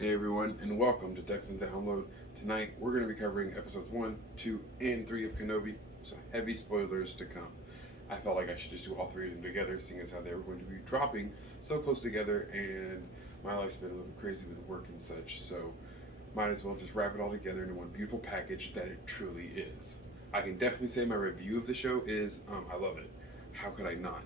Hey everyone, and welcome to Text and Download. Tonight we're going to be covering episodes 1, 2, and 3 of Kenobi, so heavy spoilers to come. I felt like I should just do all three of them together, seeing as how they were going to be dropping so close together, and my life's been a little crazy with work and such, so might as well just wrap it all together into one beautiful package that it truly is. I can definitely say my review of the show is, I love it. How could I not?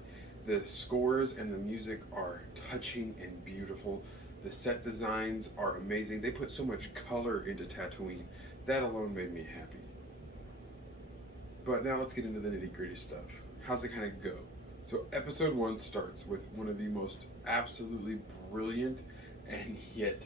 The scores and the music are touching and beautiful. The set designs are amazing. They put so much color into Tatooine. That alone made me happy. But now let's get into the nitty-gritty stuff. How's it kind of go? So episode 1 starts with one of the most absolutely brilliant and yet,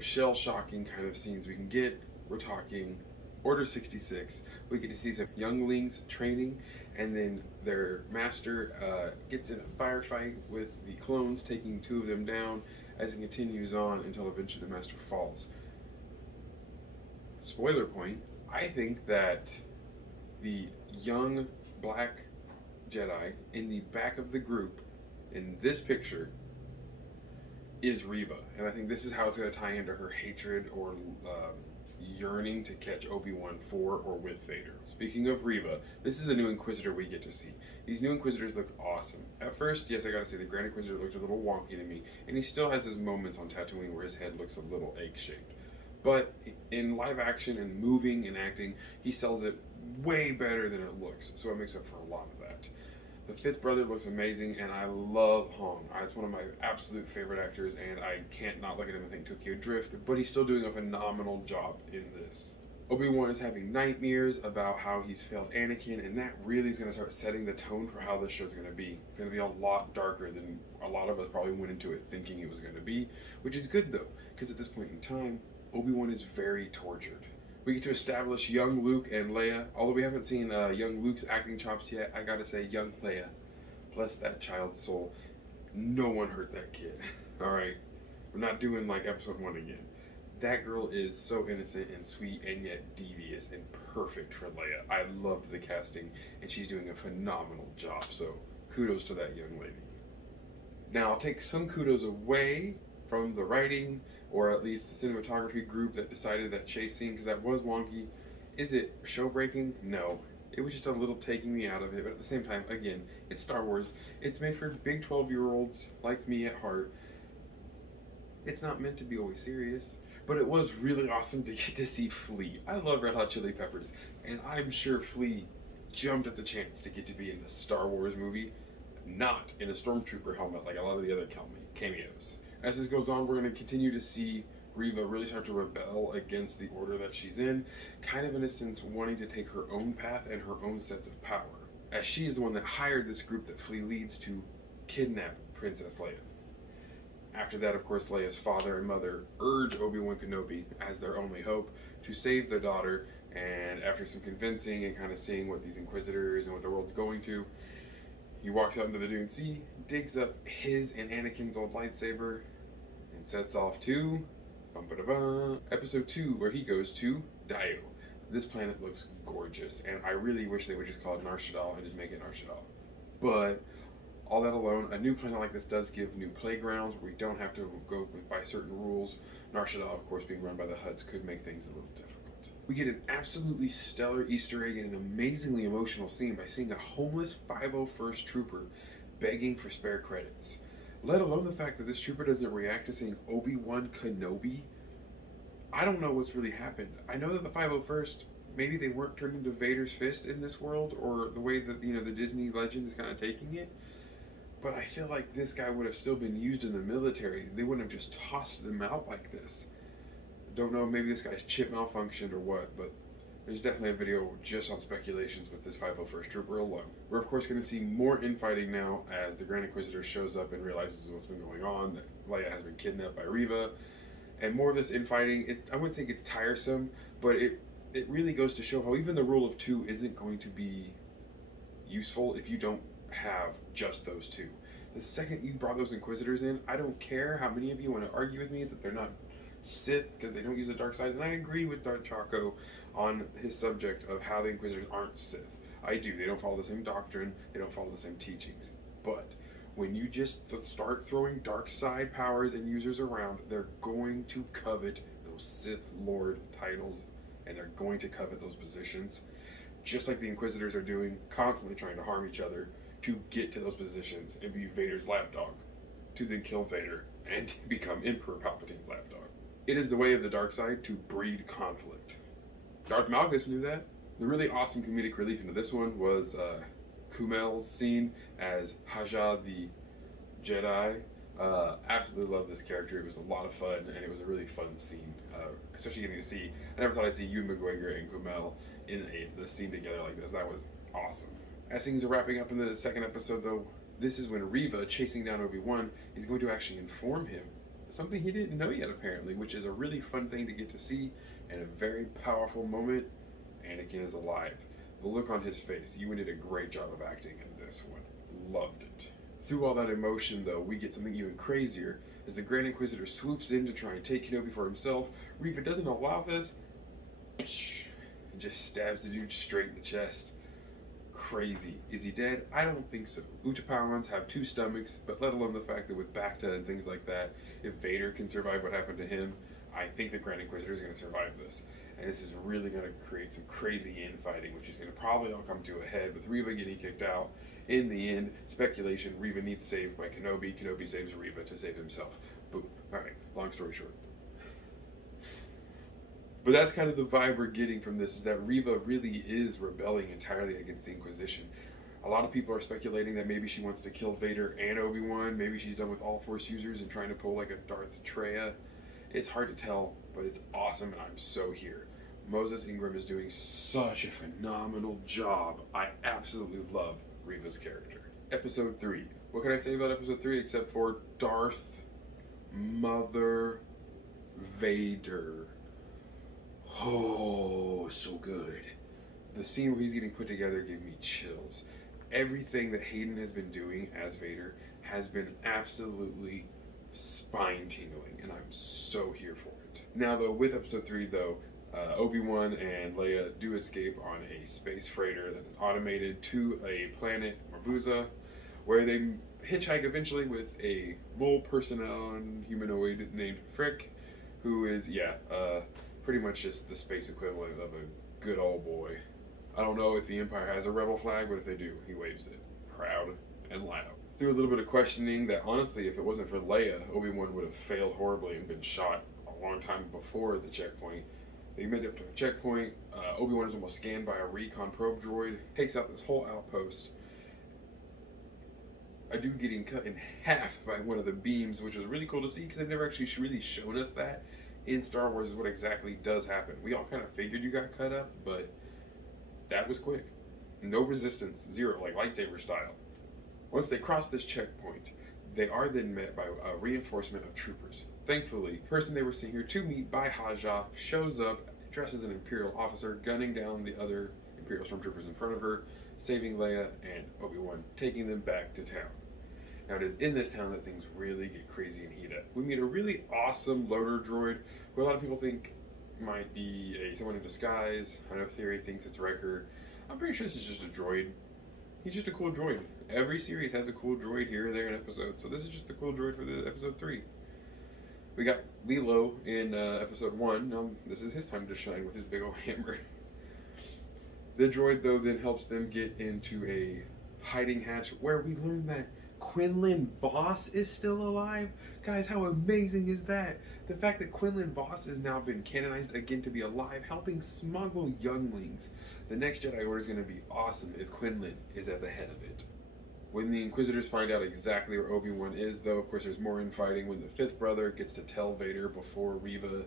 shell-shocking kind of scenes we can get. We're talking Order 66. We get to see some younglings training, and then their master gets in a firefight with the clones, taking 2 of them down as it continues on until eventually the master falls. Spoiler point, I think that the young black Jedi in the back of the group in this picture is Reva, and I think this is how it's going to tie into her hatred or yearning to catch Obiwan for or with Vader. Speaking of Reva, this is the new Inquisitor we get to see. These new Inquisitors look awesome. At first, yes, I gotta say, the Grand Inquisitor looked a little wonky to me, and he still has his moments on Tatooine where his head looks a little egg-shaped. But in live action and moving and acting, he sells it way better than it looks, so it makes up for a lot of that. The fifth brother looks amazing, and I love Hong. It's one of my absolute favorite actors, and I can't not look at him and think Tokyo Drift, but he's still doing a phenomenal job in this. Obi-Wan is having nightmares about how he's failed Anakin, and that really is going to start setting the tone for how this show's going to be. It's going to be a lot darker than a lot of us probably went into it thinking it was going to be, which is good though, because at this point in time, Obi-Wan is very tortured. We get to establish young Luke and Leia. Although we haven't seen young Luke's acting chops yet, I gotta say, young Leia, bless that child's soul. No one hurt that kid. Alright? We're not doing like episode 1 again. That girl is so innocent and sweet and yet devious and perfect for Leia. I loved the casting, and she's doing a phenomenal job, so kudos to that young lady. Now, I'll take some kudos away from the writing, or at least the cinematography group that decided that chase scene, because that was wonky. Is it show breaking? No. It was just a little taking me out of it, but at the same time, again, it's Star Wars. It's made for big 12-year-olds like me at heart. It's not meant to be always serious, but it was really awesome to get to see Flea. I love Red Hot Chili Peppers, and I'm sure Flea jumped at the chance to get to be in the Star Wars movie, not in a Stormtrooper helmet like a lot of the other cameos. As this goes on, we're going to continue to see Reva really start to rebel against the order that she's in, kind of in a sense wanting to take her own path and her own sense of power, as she is the one that hired this group that Flea leads to kidnap Princess Leia. After that, of course, Leia's father and mother urge Obi-Wan Kenobi, as their only hope, to save their daughter, and after some convincing and kind of seeing what these Inquisitors and what the world's going to, he walks out into the Dune Sea, digs up his and Anakin's old lightsaber, and sets off to episode 2, where he goes to Dio. This planet looks gorgeous, and I really wish they would just call it Nar Shaddaa and just make it Nar Shaddaa. But all that alone, a new planet like this does give new playgrounds where we don't have to go by certain rules. Nar Shaddaa, of course, being run by the Hutts could make things a little difficult. We get an absolutely stellar Easter egg and an amazingly emotional scene by seeing a homeless 501st trooper begging for spare credits. Let alone the fact that this trooper doesn't react to saying Obi-Wan Kenobi. I don't know what's really happened. I know that the 501st, maybe they weren't turned into Vader's fist in this world, or the way that, the Disney legend is kind of taking it. But I feel like this guy would have still been used in the military. They wouldn't have just tossed them out like this. Don't know, maybe this guy's chip malfunctioned or what, but there's definitely a video just on speculations with this 501st trooper alone. We're of course going to see more infighting now as the Grand Inquisitor shows up and realizes what's been going on, that Leia has been kidnapped by Reva, and more of this infighting. I wouldn't say it gets tiresome, but it really goes to show how even the rule of 2 isn't going to be useful if you don't have just those 2. The second you brought those Inquisitors in, I don't care how many of you want to argue with me that they're not Sith because they don't use the dark side, and I agree with Darth Chaco on his subject of how the Inquisitors aren't Sith. I do. They don't follow the same doctrine, they don't follow the same teachings. But when you just start throwing dark side powers and users around, they're going to covet those Sith Lord titles, and they're going to covet those positions, just like the Inquisitors are doing, constantly trying to harm each other to get to those positions and be Vader's lapdog, to then kill Vader and become Emperor Palpatine's lapdog. It is the way of the dark side to breed conflict. Darth Malgus knew that. The really awesome comedic relief into this one was Kumail's scene as Haja the Jedi. Absolutely love this character. It was a lot of fun, and it was a really fun scene. Especially getting to see, I never thought I'd see Ewan McGregor and Kumail in the scene together like this. That was awesome. As things are wrapping up in the second episode, though, this is when Reva, chasing down Obi-Wan, is going to actually inform him something he didn't know yet, apparently, which is a really fun thing to get to see, and a very powerful moment. Anakin is alive. The look on his face, Ewan did a great job of acting in this one. Loved it. Through all that emotion, though, we get something even crazier. As the Grand Inquisitor swoops in to try and take Kenobi for himself, Reva doesn't allow this, and just stabs the dude straight in the chest. Crazy. Is he dead? I don't think so. Utapauans have two stomachs, but let alone the fact that with Bacta and things like that, if Vader can survive what happened to him, I think the Grand Inquisitor is going to survive this. And this is really going to create some crazy infighting, which is going to probably all come to a head with Reva getting kicked out. In the end, speculation, Reva needs saved by Kenobi. Kenobi saves Reva to save himself. Boom. Alright, long story short. But that's kind of the vibe we're getting from this, is that Reva really is rebelling entirely against the Inquisition. A lot of people are speculating that maybe she wants to kill Vader and Obi-Wan. Maybe she's done with all Force users and trying to pull like a Darth Traya. It's hard to tell, but it's awesome, and I'm so here. Moses Ingram is doing such a phenomenal job. I absolutely love Reva's character. Episode 3. What can I say about Episode 3 except for Darth Mother Vader? Oh, so good. The scene where he's getting put together gave me chills. Everything that Hayden has been doing as Vader has been absolutely spine-tingling, and I'm so here for it. Now, though, with Episode 3, though, Obi-Wan and Leia do escape on a space freighter that is automated to a planet, Marbuza, where they hitchhike eventually with a mole personnel and humanoid named Frick, who is, pretty much just the space equivalent of a good old boy. I don't know if the Empire has a rebel flag, but if they do, he waves it, proud and loud. Through a little bit of questioning that, honestly, if it wasn't for Leia, Obi-Wan would have failed horribly and been shot a long time before the checkpoint. They made it up to a checkpoint. Obi-Wan is almost scanned by a recon probe droid, takes out this whole outpost. A dude getting cut in half by one of the beams, which was really cool to see because they've never actually really shown us that in Star Wars is what exactly does happen. We all kind of figured you got cut up, but that was quick. No resistance, zero, like lightsaber style. Once they cross this checkpoint, they are then met by a reinforcement of troopers. Thankfully, the person they were sent here to meet by Haja shows up, dressed as an Imperial officer, gunning down the other Imperial stormtroopers in front of her, saving Leia and Obi-Wan, taking them back to town. Now, it is in this town that things really get crazy and heat up. We meet a really awesome loader droid, who a lot of people think might be someone in disguise. I know Theory thinks it's Wrecker. I'm pretty sure this is just a droid. He's just a cool droid. Every series has a cool droid here or there in episodes, so this is just a cool droid for the episode 3. We got Lilo in episode 1. Now, this is his time to shine with his big old hammer. The droid, though, then helps them get into a hiding hatch where we learn that Quinlan Voss is still alive. Guys, how amazing is that? The fact that Quinlan Voss has now been canonized again to be alive, helping smuggle younglings. The next Jedi Order is going to be awesome if Quinlan is at the head of it. When the Inquisitors find out exactly where Obi-Wan is, though, of course, there's more infighting when the fifth brother gets to tell Vader before Reva,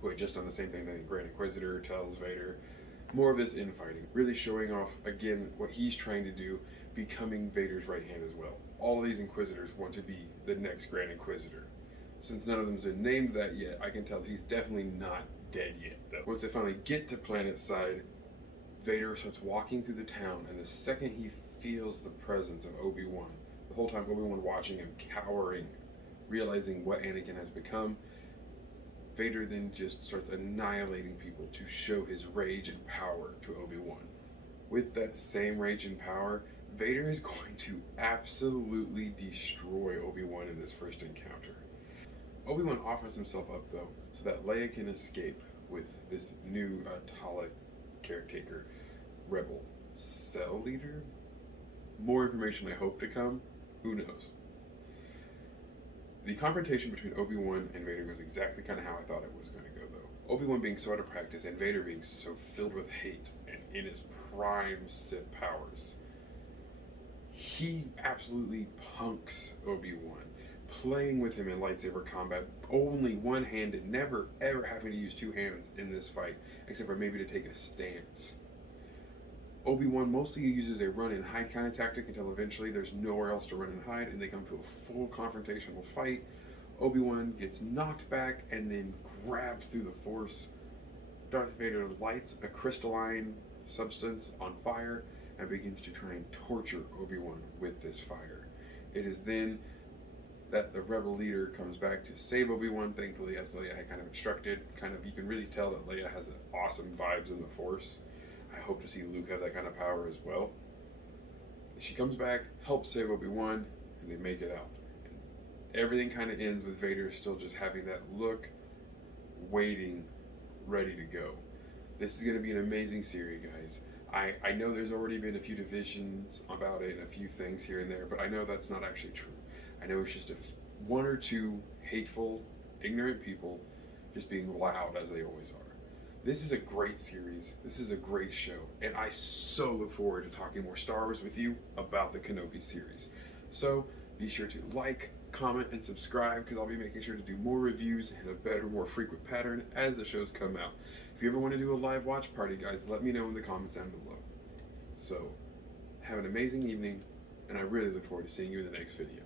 who had just done the same thing that the Grand Inquisitor tells Vader. More of this infighting, really showing off, again, what he's trying to do, becoming Vader's right hand as well. All of these Inquisitors want to be the next Grand Inquisitor. Since none of them's been named that yet, I can tell he's definitely not dead yet, though. Once they finally get to planet side, Vader starts walking through the town, and the second he feels the presence of Obi-Wan, the whole time Obi-Wan watching him, cowering, realizing what Anakin has become, Vader then just starts annihilating people to show his rage and power to Obi-Wan. With that same rage and power, Vader is going to absolutely destroy Obi-Wan in this first encounter. Obi-Wan offers himself up, though, so that Leia can escape with this new Tala caretaker, rebel cell leader. More information I hope to come. Who knows? The confrontation between Obi-Wan and Vader goes exactly kind of how I thought it was going to go, though. Obi-Wan being so out of practice and Vader being so filled with hate and in his prime Sith powers. He absolutely punks Obi-Wan, playing with him in lightsaber combat, only one-handed, never ever having to use two hands in this fight, except for maybe to take a stance. Obi-Wan mostly uses a run and hide kind of tactic until eventually there's nowhere else to run and hide and they come to a full confrontational fight. Obi-Wan gets knocked back and then grabbed through the Force. Darth Vader lights a crystalline substance on fire and begins to try and torture Obi-Wan with this fire. It is then that the rebel leader comes back to save Obi-Wan, thankfully, as Leia had kind of instructed. You can really tell that Leia has awesome vibes in the Force. I hope to see Luke have that kind of power as well. She comes back, helps save Obi-Wan, and they make it out. And everything kind of ends with Vader still just having that look, waiting, ready to go. This is going to be an amazing series, guys. I know there's already been a few divisions about it and a few things here and there, but I know that's not actually true. I know it's just one or two hateful, ignorant people just being loud as they always are. This is a great series. This is a great show. And I so look forward to talking more Star Wars with you about the Kenobi series. So be sure to like, comment, and subscribe because I'll be making sure to do more reviews in a better, more frequent pattern as the shows come out. If you ever want to do a live watch party, guys, let me know in the comments down below. So have an amazing evening, and I really look forward to seeing you in the next video.